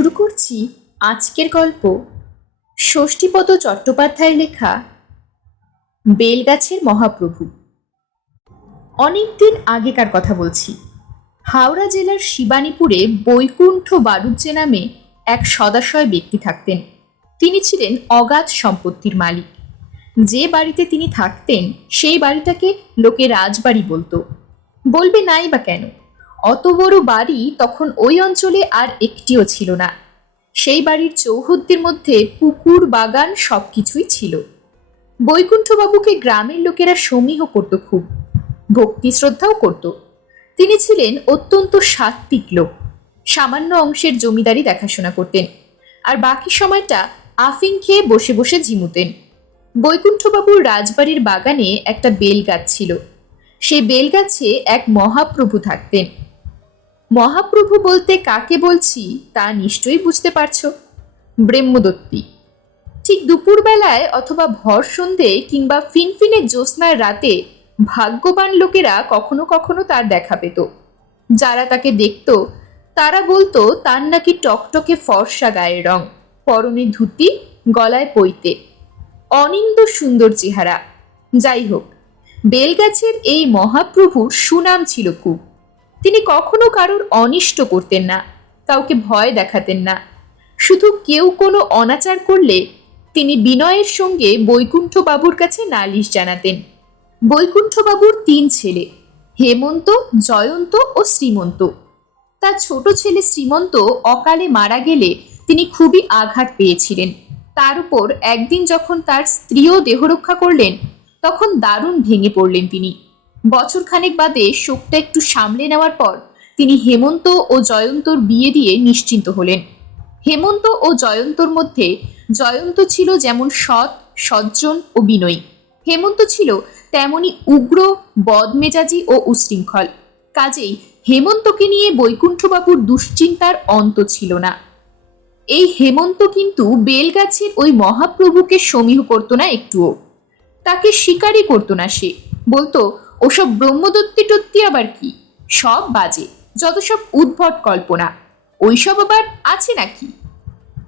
শুরু করছি আজকের গল্প ষষ্ঠীপদ চট্টোপাধ্যায় লেখা বেলগাছের মহাপ্রভু। অনেকদিন আগেকার কথা বলছি। হাওড়া জেলার শিবানীপুরে বৈকুণ্ঠ বারুজ্জে নামে এক সদাশয় ব্যক্তি থাকতেন। তিনি ছিলেন অগাধ সম্পত্তির মালিক। যে বাড়িতে তিনি থাকতেন, সেই বাড়িটাকে লোকে রাজবাড়ি বলতো। বলবে নাই বা কেন? অত বড় বাড়ি তখন ওই অঞ্চলে আর একটিও ছিল না। সেই বাড়ির চৌহদ্দির মধ্যে পুকুর, বাগান সব কিছুই ছিল। বৈকুণ্ঠবাবুকে গ্রামের লোকেরা সমীহ করত খুব, ভক্তি শ্রদ্ধাও করত। তিনি ছিলেন অত্যন্ত সাত্ত্বিক লোক, সামান্য অংশের জমিদারি দেখাশোনা করতেন আর বাকি সময়টা আফিং খেয়ে বসে বসে ঝিমুতেন। বৈকুণ্ঠবাবুর রাজবাড়ির বাগানে একটা বেল গাছ ছিল। সেই বেলগাছে এক মহাপ্রভু থাকতেন। মহাপ্রভু বলতে কাকে বলছি তা নিশ্চয়ই বুঝতে পারছ। ব্রহ্মদত্তী। ঠিক দুপুরবেলায় অথবা ভর সন্ধে কিংবা ফিনফিনে জ্যোৎস্নার রাতে ভাগ্যবান লোকেরা কখনো কখনো তার দেখা পেত। যারা তাকে দেখত, তারা বলতো তার নাকি টকটকে ফর্সা গায়ের রং, পরনে ধুতি, গলায় পইতে অনিন্দ সুন্দর চেহারা। যাই হোক, বেলগাছের এই মহাপ্রভুর সুনাম ছিল খুব। তিনি কখনো কারোর অনিষ্ট করতেন না, কাউকে ভয় দেখাতেন না। শুধু কেউ কোনো অনাচার করলে তিনি বিনয়ের সঙ্গে বৈকুণ্ঠবাবুর কাছে নালিশ জানাতেন। বৈকুণ্ঠবাবুর তিন ছেলে, হেমন্ত, জয়ন্ত ও শ্রীমন্ত। তার ছোট ছেলে শ্রীমন্ত অকালে মারা গেলে তিনি খুবই আঘাত পেয়েছিলেন। তার উপর একদিন যখন তার স্ত্রীও দেহরক্ষা করলেন, তখন দারুণ ভেঙে পড়লেন তিনি। বছরখানেক বাদে শোকটা একটু সামলে নেওয়ার পর তিনি হেমন্ত ও জয়ন্তর বিয়ে দিয়ে নিশ্চিন্ত হলেন। হেমন্ত ও জয়ন্তর মধ্যে জয়ন্ত ছিল যেমন সৎ, সজ্জন ও বিনয়ী। হেমন্ত ছিল তেমনি উগ্র, বদমেজাজি ও উশৃঙ্খল। কাজেই হেমন্তকে নিয়ে বৈকুণ্ঠবাবুর দুশ্চিন্তার অন্ত ছিল না। এই হেমন্ত কিন্তু বেলগাছের ওই মহাপ্রভুকে সমীহ করতো না একটুও। তাকে স্বীকারই করতো না সে। বলতো ওসব ব্রহ্মদত্তি টত্তি আবার কি? সব বাজে, যত সব উদ্ভট কল্পনা। ওইসব আবার আছে নাকি?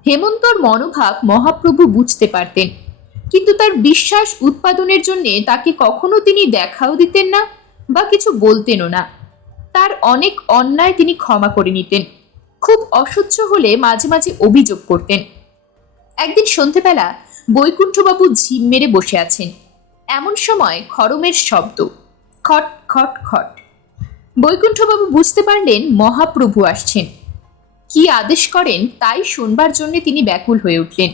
হেমন্তর মনোভাব মহাপ্রভু বুঝতে পারতেন, কিন্তু তার বিশ্বাস উৎপাদনের জন্য তাকে কখনো তিনি দেখাও দিতেন না বা কিছু বলতেনও না। তার অনেক অন্যায় তিনি ক্ষমা করে নিতেন, খুব অসহ্য হলে মাঝে মাঝে অভিযোগ করতেন। একদিন সন্ধেবেলা বৈকুণ্ঠবাবু ঝিম মেরে বসে আছেন। এমন সময় খরমের শব্দ খট খট খট। বৈকুণ্ঠবাবু বুঝতে পারলেন মহাপ্রভু আসছেন। কি আদেশ করেন তাই শুনবার জন্য তিনি ব্যাকুল হয়ে উঠলেন।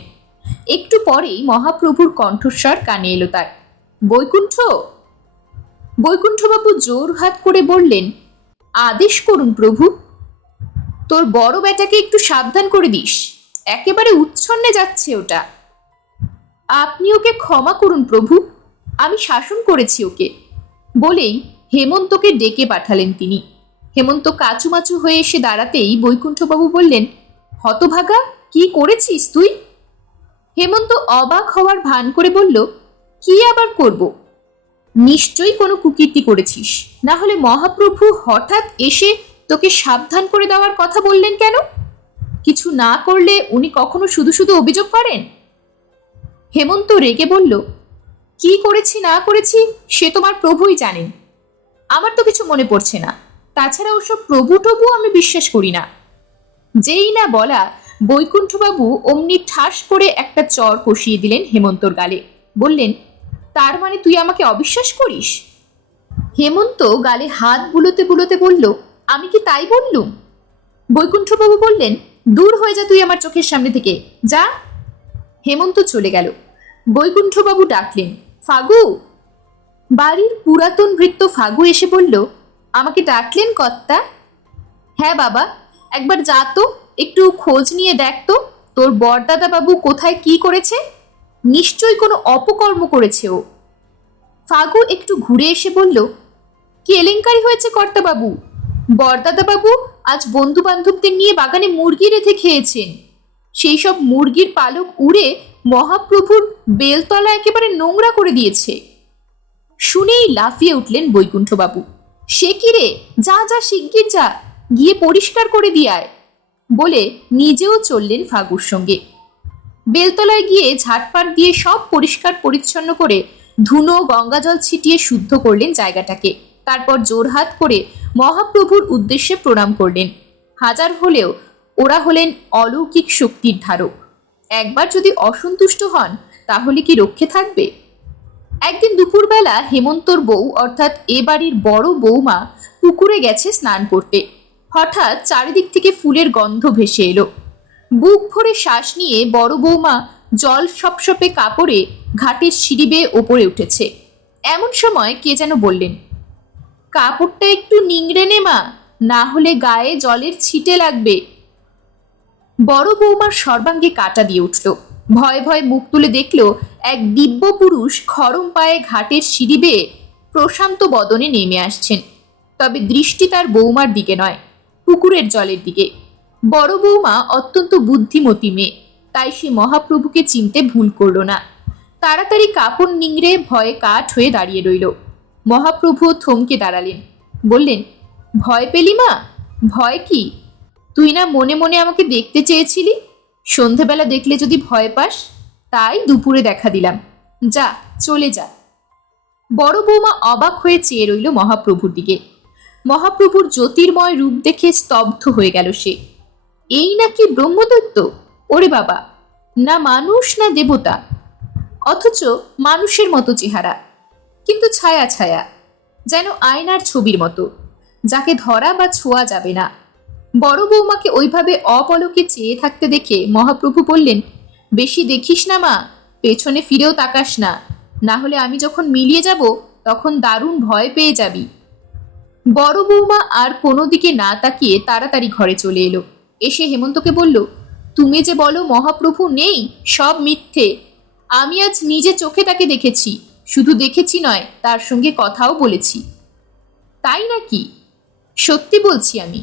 একটু পরেই মহাপ্রভুর কণ্ঠস্বর কানে এলো তার। বৈকুণ্ঠ? বৈকুণ্ঠবাবু জোর হাত করে বললেন, আদেশ করুন প্রভু। তোর বড় বেটাকে একটু সাবধান করে দিস। একেবারে উচ্ছন্নে যাচ্ছে ওটা। আপনি ওকে ক্ষমা করুন প্রভু। আমি শাসন করেছি ওকে। বলেই হেমন্তকে ডেকে পাঠালেন তিনি। হেমন্ত কাচুমাচু হয়ে এসে দাঁড়াতেই বৈকুণ্ঠবাবু বললেন, হতভাগা, কি করেছিস তুই? হেমন্ত অবাক হওয়ার ভান করে বলল, কি আবার করব? নিশ্চয়ই কোনো কুকীর্তি করেছিস। না হলে মহাপ্রভু হঠাৎ এসে তোকে সাবধান করে দেওয়ার কথা বললেন কেন? কিছু না করলে উনি কখনো শুধু শুধু অভিযোগ করেন? হেমন্ত রেগে বলল কি করেছি, না করেছি, সে তোমার প্রভুই জানেন। আমার তো কিছু মনে পড়ছে না। তাছাড়া ওসব প্রভু টবু আমি বিশ্বাস করি না। যেই না বলা, বৈকুণ্ঠবাবু অমনি ঠাস করে একটা চর কষিয়ে দিলেন হেমন্তর গালে। বললেন, তার মানে তুই আমাকে অবিশ্বাস করিস? হেমন্ত গালে হাত বুলোতে বুলোতে বলল, আমি কি তাই বললুম? বৈকুণ্ঠবাবু বললেন, দূর হয়ে যা তুই আমার চোখের সামনে থেকে, যা। হেমন্ত চলে গেল। বৈকুণ্ঠবাবু ডাকলেন ফাগু? বাড়ির পুরাতন ভৃত্য ফাগু এসে বলল, আমাকে ডাকলেন কর্তা? হ্যাঁ বাবা, একবার যা তো, একটু খোঁজ নিয়ে দেখ তো, তোর বরদাদা বাবু কোথায় কি করেছে? নিশ্চয়ই কোনো অপকর্ম করেছে ও। ফাগু একটু ঘুরে এসে বলল কেলেঙ্কারি হয়েছে কর্তা বাবু বরদাদা বাবু আজ বন্ধু বান্ধবদের নিয়ে বাগানে মুরগি রেখে খেয়েছেন। সেই সব মুরগির পালক উড়ে মহাপ্রভুর বেলতলা একেবারে নোংরা করে দিয়েছে। শুনেই লাফিয়ে উঠলেন বৈকুণ্ঠবাবু। সে কি রে? যা যা, শিগগির যা, গিয়ে পরিষ্কার করে দিয়ে বলে নিজেও চললেন ফাগুর সঙ্গে। বেলতলায় গিয়ে ঝাটপাট দিয়ে সব পরিষ্কার পরিচ্ছন্ন করে ধুনো, গঙ্গাজল ছিটিয়ে শুদ্ধ করলেন জায়গাটাকে। তারপর জোরহাত করে মহাপ্রভুর উদ্দেশ্যে প্রণাম করলেন। হাজার হলেও ওরা হলেন অলৌকিক শক্তির ধারক। একবার যদি অসন্তুষ্ট হন, তাহলে কি রক্ষে থাকবে? একদিন দুপুরবেলা হেমন্তর বউ, অর্থাৎ এ বাড়ির বড় বৌমা পুকুরে গেছে স্নান করতে। হঠাৎ চারিদিক থেকে ফুলের গন্ধ ভেসে এলো। বুক ভরে শ্বাস নিয়ে বড় বৌমা জল সপসপে কাপড়ে ঘাটের সিঁড়ি বেয়ে ওপরে উঠেছে। এমন সময় কে যেন বললেন, কাপড়টা একটু নিংড়ে নে মা, না হলে গায়ে জলের ছিটে লাগবে। বড় বৌমার সর্বাঙ্গে কাটা দিয়ে উঠল। ভয়ে ভয়ে মুখ তুলে দেখল এক দিব্য পুরুষ খরম পায়ে ঘাটের সিঁড়ি বেয়ে প্রশান্ত বদনে নেমে আসছেন। তবে দৃষ্টি তার বৌমার দিকে নয়, পুকুরের জলের দিকে। বড় বৌমা অত্যন্ত বুদ্ধিমতী মেয়ে, তাই সে মহাপ্রভুকে চিনতে ভুল করল না। তাড়াতাড়ি কাপড় নিংড়ে ভয়ে কাঠ হয়ে দাঁড়িয়ে রইল। মহাপ্রভু থমকে দাঁড়ালেন। বললেন, ভয় পেলি মা? ভয় কি? তুই না মনে মনে আমাকে দেখতে চেয়েছিলি? সন্ধেবেলা দেখলে যদি ভয় পাস, তাই দুপুরে দেখা দিলাম। যা, চলে যা। বড় বৌমা অবাক হয়ে চেয়ে রইল মহাপ্রভুর দিকে। মহাপ্রভুর জ্যোতির্ময় রূপ দেখে স্তব্ধ হয়ে গেল সে। এই নাকি ব্রহ্মদত্ত? ওরে বাবা, না মানুষ না দেবতা? অথচ মানুষের মতো চেহারা। কিন্তু ছায়া ছায়া, যেন আয়নার ছবির মতো। যাকে ধরা বা ছোঁয়া যাবে না। বড় বৌমাকে ওইভাবে অপলকে চেয়ে থাকতে দেখে মহাপ্রভু বললেন, বেশি দেখিস না মা, পেছনে ফিরেও তাকাস না। না হলে আমি যখন মিলিয়ে যাব, তখন দারুণ ভয় পেয়ে যাবি বড় বৌমা আর কোনো দিকে না তাকিয়ে তাড়াতাড়ি ঘরে চলে এলো। এসে হেমন্তকে বলল, তুমি যে বলো মহাপ্রভু নেই, সব মিথ্যে। আমি আজ নিজে চোখে তাকে দেখেছি, শুধু দেখেছি নয়, তার সঙ্গে কথাও বলেছি। তাই নাকি? সত্যি বলছি আমি।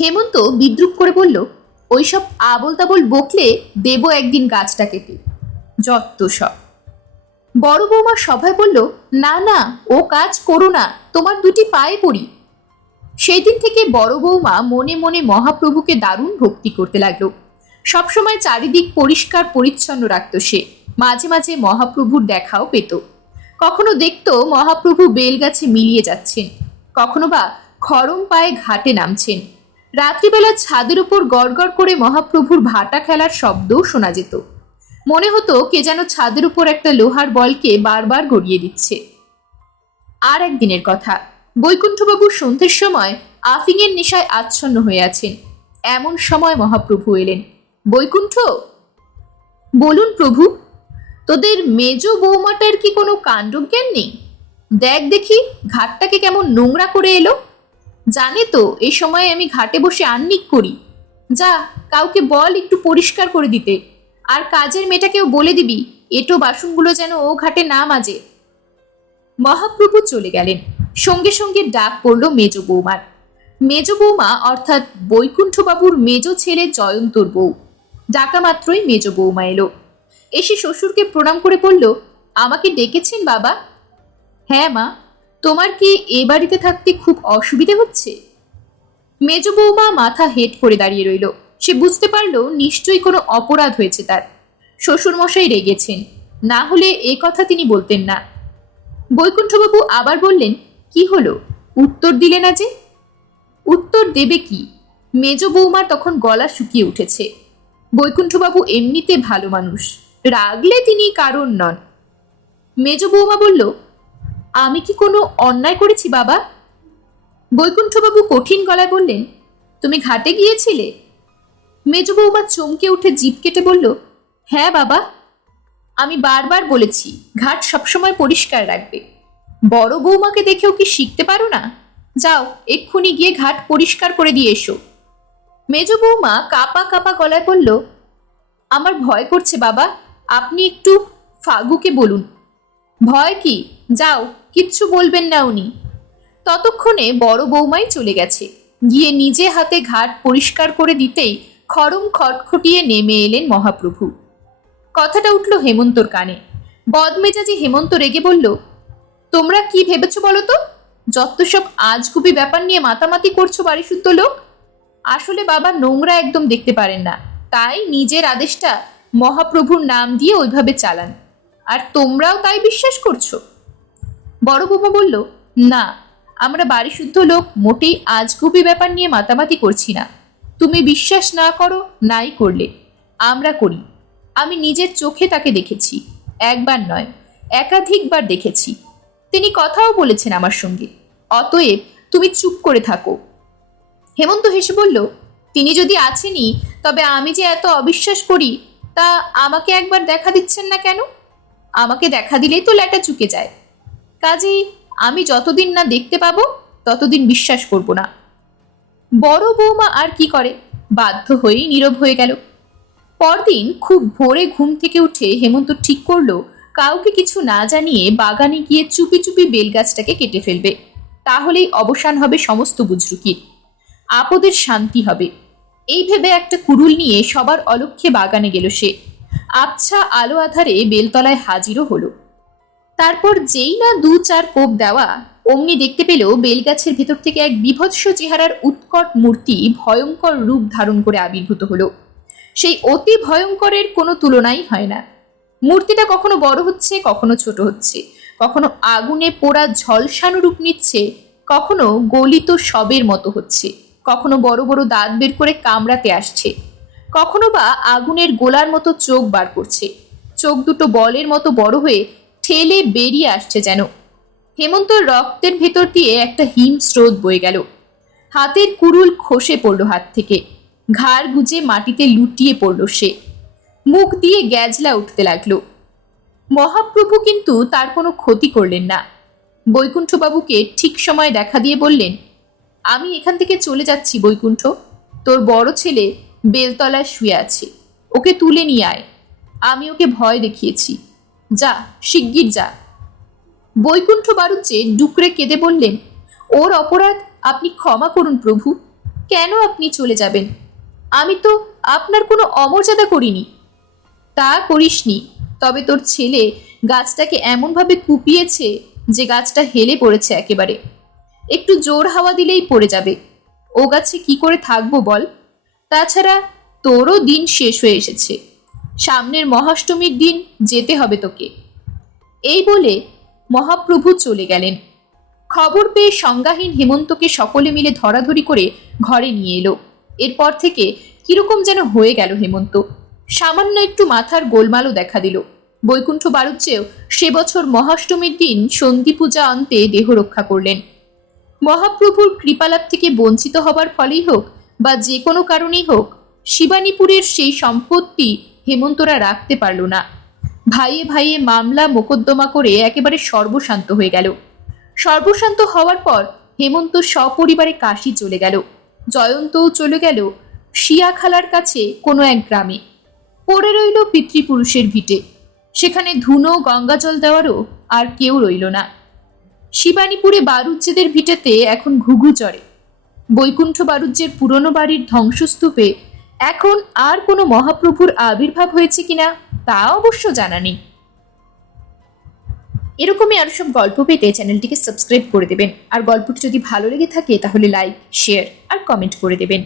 হেমন্ত বিদ্রুপ করে বলল, ওইসব আবল তাবল বকলে দেব একদিন গাছটা কেটে। যত সব। বড় বৌমা সভায় বলল, না না, ও কাজ করো না, তোমার দুটি পায়ে পড়ি। সেই দিন থেকে বড় বৌমা মনে মনে মহাপ্রভুকে দারুণ ভক্তি করতে লাগল। সবসময় চারিদিক পরিষ্কার পরিচ্ছন্ন রাখত সে, মাঝে মাঝে মহাপ্রভুর দেখাও পেত। কখনো দেখতো মহাপ্রভু বেলগাছে মিলিয়ে যাচ্ছেন, কখনো বা খরম পায়ে ঘাটে নামছেন। রাত্রিবেলা ছাদের উপর গড়গড় করে মহাপ্রভুর ভাটা খেলার শব্দও শোনা যেত। মনে হতো কে যেন ছাদের উপর একটা লোহার বলকে বারবার গড়িয়ে দিচ্ছে। আর একদিনের কথা, বৈকুণ্ঠবাবু সন্ধ্যের সময় আফিংয়ের নেশায় আচ্ছন্ন হয়ে আছেন। এমন সময় মহাপ্রভু এলেন। বৈকুণ্ঠ? বলুন প্রভু, তোদের মেজ বৌমাটার কি কোনো কাণ্ডজ্ঞান নেই? দেখ দেখি, ঘাটটাকে কেমন নোংরা করে এলো। জানে তো, এই সময় আমি ঘাটে বসে আন্নিক করি। যা, কাউকে বল একটু পরিষ্কার করে দিতে। আর কাজের মেয়েটাকেও বলে দিবি, এটো বাসনগুলো যেন ও ঘাটে না মাজে। মহাপ্রভু চলে গেলেন। সঙ্গে সঙ্গে ডাক পড়ল মেজ বৌমার। মেজ বৌমা অর্থাৎ বৈকুণ্ঠবাবুর মেজ ছেলে জয়ন্তর বউ। ডাকা মাত্রই মেজ বৌমা এলো। এসে শ্বশুরকে প্রণাম করে বলল, আমাকে ডেকেছেন বাবা? হ্যাঁ মা। তোমার কি এ বাড়িতে থাকতে খুব অসুবিধে হচ্ছে? মেজ বৌমা মাথা হেট করে দাঁড়িয়ে রইল। সে বুঝতে পারল নিশ্চয়ই কোনো অপরাধ হয়েছে তার। শ্বশুরমশাই রেগেছেন। না হলে এ কথা তিনি বলতেন না। বৈকুণ্ঠবাবু আবার বললেন, কি হলো? উত্তর দিলে না যে? উত্তর দেবে কি? মেজ বৌমার তখন গলা শুকিয়ে উঠেছে। বৈকুণ্ঠবাবু এমনিতে ভালো মানুষ। রাগলে তিনি কারণ নন। মেজ বৌমা বলল আমি কি কোনো অন্যায় করেছি, বাবা? বৈকুণ্ঠবাবু কঠিন গলায় বললেন, তুমি ঘাটে গিয়েছিলে? মেজ বৌমা চমকে উঠে জিপ কেটে বলল হ্যাঁ বাবা। আমি বারবার বলেছি, ঘাট সবসময় পরিষ্কার রাখবে। বড় বৌমাকে দেখেও কি শিখতে পারো না? যাও, এক্ষুনি গিয়ে ঘাট পরিষ্কার করে দিয়ে এসো। মেজ বৌমা কাপা কাপা গলায় বলল, আমার ভয় করছে, বাবা। আপনি একটু ফাগুকে বলুন। ভয় কি? যাও কিচ্ছু বলবেন না উনি। ততক্ষণে বড় বৌমাই চলে গেছে। গিয়ে নিজে হাতে ঘাট পরিষ্কার করে দিতেই খরম খটখটিয়ে নেমে এলেন মহাপ্রভু। কথাটা উঠল হেমন্তর কানে। বদমেজাজি হেমন্ত রেগে বলল, তোমরা কি ভেবেছো বলো তো? যত সব আজগুবি ব্যাপার নিয়ে মাতামাতি করছ বাড়িশুদ্ধ লোক, আসলে বাবা নোংরা একদম দেখতে পারেন না। তাই নিজের আদেশটা মহাপ্রভুর নাম দিয়ে ওইভাবে চালান। আর তোমরাও তাই বিশ্বাস করছ? বড় বৌমা বলল, না, আমরা বাড়ি শুদ্ধ লোক, মোটেই আজগুবি ব্যাপার নিয়ে মাতামাতি করছি না। তুমি বিশ্বাস না করো, নাই করলে। আমরা করি। আমি নিজের চোখে তাকে দেখেছি, একবার নয়, একাধিকবার দেখেছি। তিনি কথাও বলেছেন আমার সঙ্গে। অতএব তুমি চুপ করে থাকো। হেমন্ত হেসে বলল, তিনি যদি আছেনই, তবে আমি যে এত অবিশ্বাস করি, তা আমাকে একবার দেখা দিচ্ছেন না কেন? আমাকে দেখা দিলেই তো ল্যাটা চুকে যায়। কাজেই আমি যতদিন না দেখতে পাবো, ততদিন বিশ্বাস করব না। বড় বৌমা আর কি করে? বাধ্য হয়েই নীরব হয়ে গেল। পরদিন খুব ভোরে ঘুম থেকে উঠে হেমন্ত ঠিক করল, কাউকে কিছু না জানিয়ে বাগানে গিয়ে চুপি চুপি বেলগাছটাকে কেটে ফেলবে। তাহলেই অবসান হবে সমস্ত বুজরুকির। আপদের শান্তি হবে। এই ভেবে একটা কুড়ুল নিয়ে সবার অলক্ষ্যে বাগানে গেল সে। আবছা আলো আধারে বেলতলায় হাজিরও হলো। তারপর যেই না দু চার কোপ দেওয়া, অমনি দেখতে পেল বেলগাছের ভেতর থেকে এক বিভৎস চেহারার উৎকট মূর্তি ভয়ঙ্কর রূপ ধারণ করে আবির্ভূত হলো। সেই অতি ভয়ঙ্করের কোনো তুলনাই হয় না। মূর্তিটা কখনো বড় হচ্ছে, কখনো ছোট হচ্ছে। কখনো আগুনে পোড়া ঝলসানো রূপ নিচ্ছে, কখনো গলিত সবের মতো হচ্ছে। কখনো বড় বড় দাঁত বের করে কামড়াতে আসছে। কখনো বা আগুনের গোলার মতো চোখ বার করছে। চোখ দুটো বলের মতো বড় হয়ে ঠেলে বেরিয়ে আসছে যেন। হেমন্ত রক্তের ভেতর দিয়ে একটা হিম স্রোত বয়ে গেল। হাতের কুড়ুল খসে পড়ল হাত থেকে। ঘাড় গুজে মাটিতে লুটিয়ে পড়ল সে। মুখ দিয়ে গ্যাজলা উঠতে লাগল। মহাপ্রভু কিন্তু তার কোনো ক্ষতি করলেন না। বৈকুণ্ঠবাবুকে ঠিক সময় দেখা দিয়ে বললেন, আমি এখান থেকে চলে যাচ্ছি বৈকুণ্ঠ। তোর বড় ছেলে বেলতলায় শুয়ে আছে। ওকে তুলে নিয়ে আয়। আমি ওকে ভয় দেখিয়েছি। যা, শিগগির যা। বৈকুণ্ঠ বারুজ্জে ডুকরে কেঁদে বললেন, ওর অপরাধ আপনি ক্ষমা করুন প্রভু, কেন আপনি চলে যাবেন? আমি তো আপনার কোনো অমর্যাদা করিনি। তা করিসনি, তবে তোর ছেলে গাছটাকে এমনভাবে কুপিয়েছে যে গাছটা হেলে পড়েছে একেবারে। একটু জোর হাওয়া দিলেই পড়ে যাবে। ও গাছে কি করে থাকব বল? তাছাড়া তোরও দিন শেষ হয়ে এসেছে। সামনের মহাষ্টমীর দিন যেতে হবে তোকে। এই বলে মহাপ্রভু চলে গেলেন। খবর পেয়ে সংজ্ঞাহীন হেমন্তকে সকলে মিলে ধরাধরি করে ঘরে নিয়ে এলো। এরপর থেকে কীরকম যেন হয়ে গেল হেমন্ত। সামান্য একটু মাথার গোলমালও দেখা দিল। বৈকুণ্ঠ বাড়ুচ্ছেও সে বছর মহাষ্টমীর দিন সন্ধি পূজা অন্তে দেহ রক্ষা করলেন। মহাপ্রভুর কৃপালাভ থেকে বঞ্চিত হবার ফলেই হোক বা যে কোনো কারণেই হোক, শিবানীপুরের সেই সম্পত্তি হেমন্তরা রাখতে পারল না। ভাইয়ে ভাইয়ে মামলা মোকদ্দমা করে একেবারে সর্বশান্ত হয়ে গেল। সর্বশান্ত হওয়ার পর হেমন্ত সপরিবারে কাশি চলে গেল। জয়ন্তও চলে গেল শিয়াখালার কাছে কোনো এক গ্রামে। পড়ে রইল পিতৃপুরুষের ভিটে। সেখানে ধুনো, গঙ্গাজল দেওয়ারও আর কেউ রইল না। শিবানীপুরে বারুজ্যেদের ভিটেতে এখন ঘুঘু চড়ে। বৈকুণ্ঠ বারুজ্যের পুরনো বাড়ির ধ্বংসস্তূপে এখন আর কোনো মহাপ্রভুর আবির্ভাব হয়েছে কিনা তা অবশ্য জানা নেই। এরকমই আরও সব গল্প পেতে চ্যানেলটিকে সাবস্ক্রাইব করে দেবেন। আর গল্পটি যদি ভালো লেগে থাকে তাহলে লাইক, শেয়ার আর কমেন্ট করে দেবেন।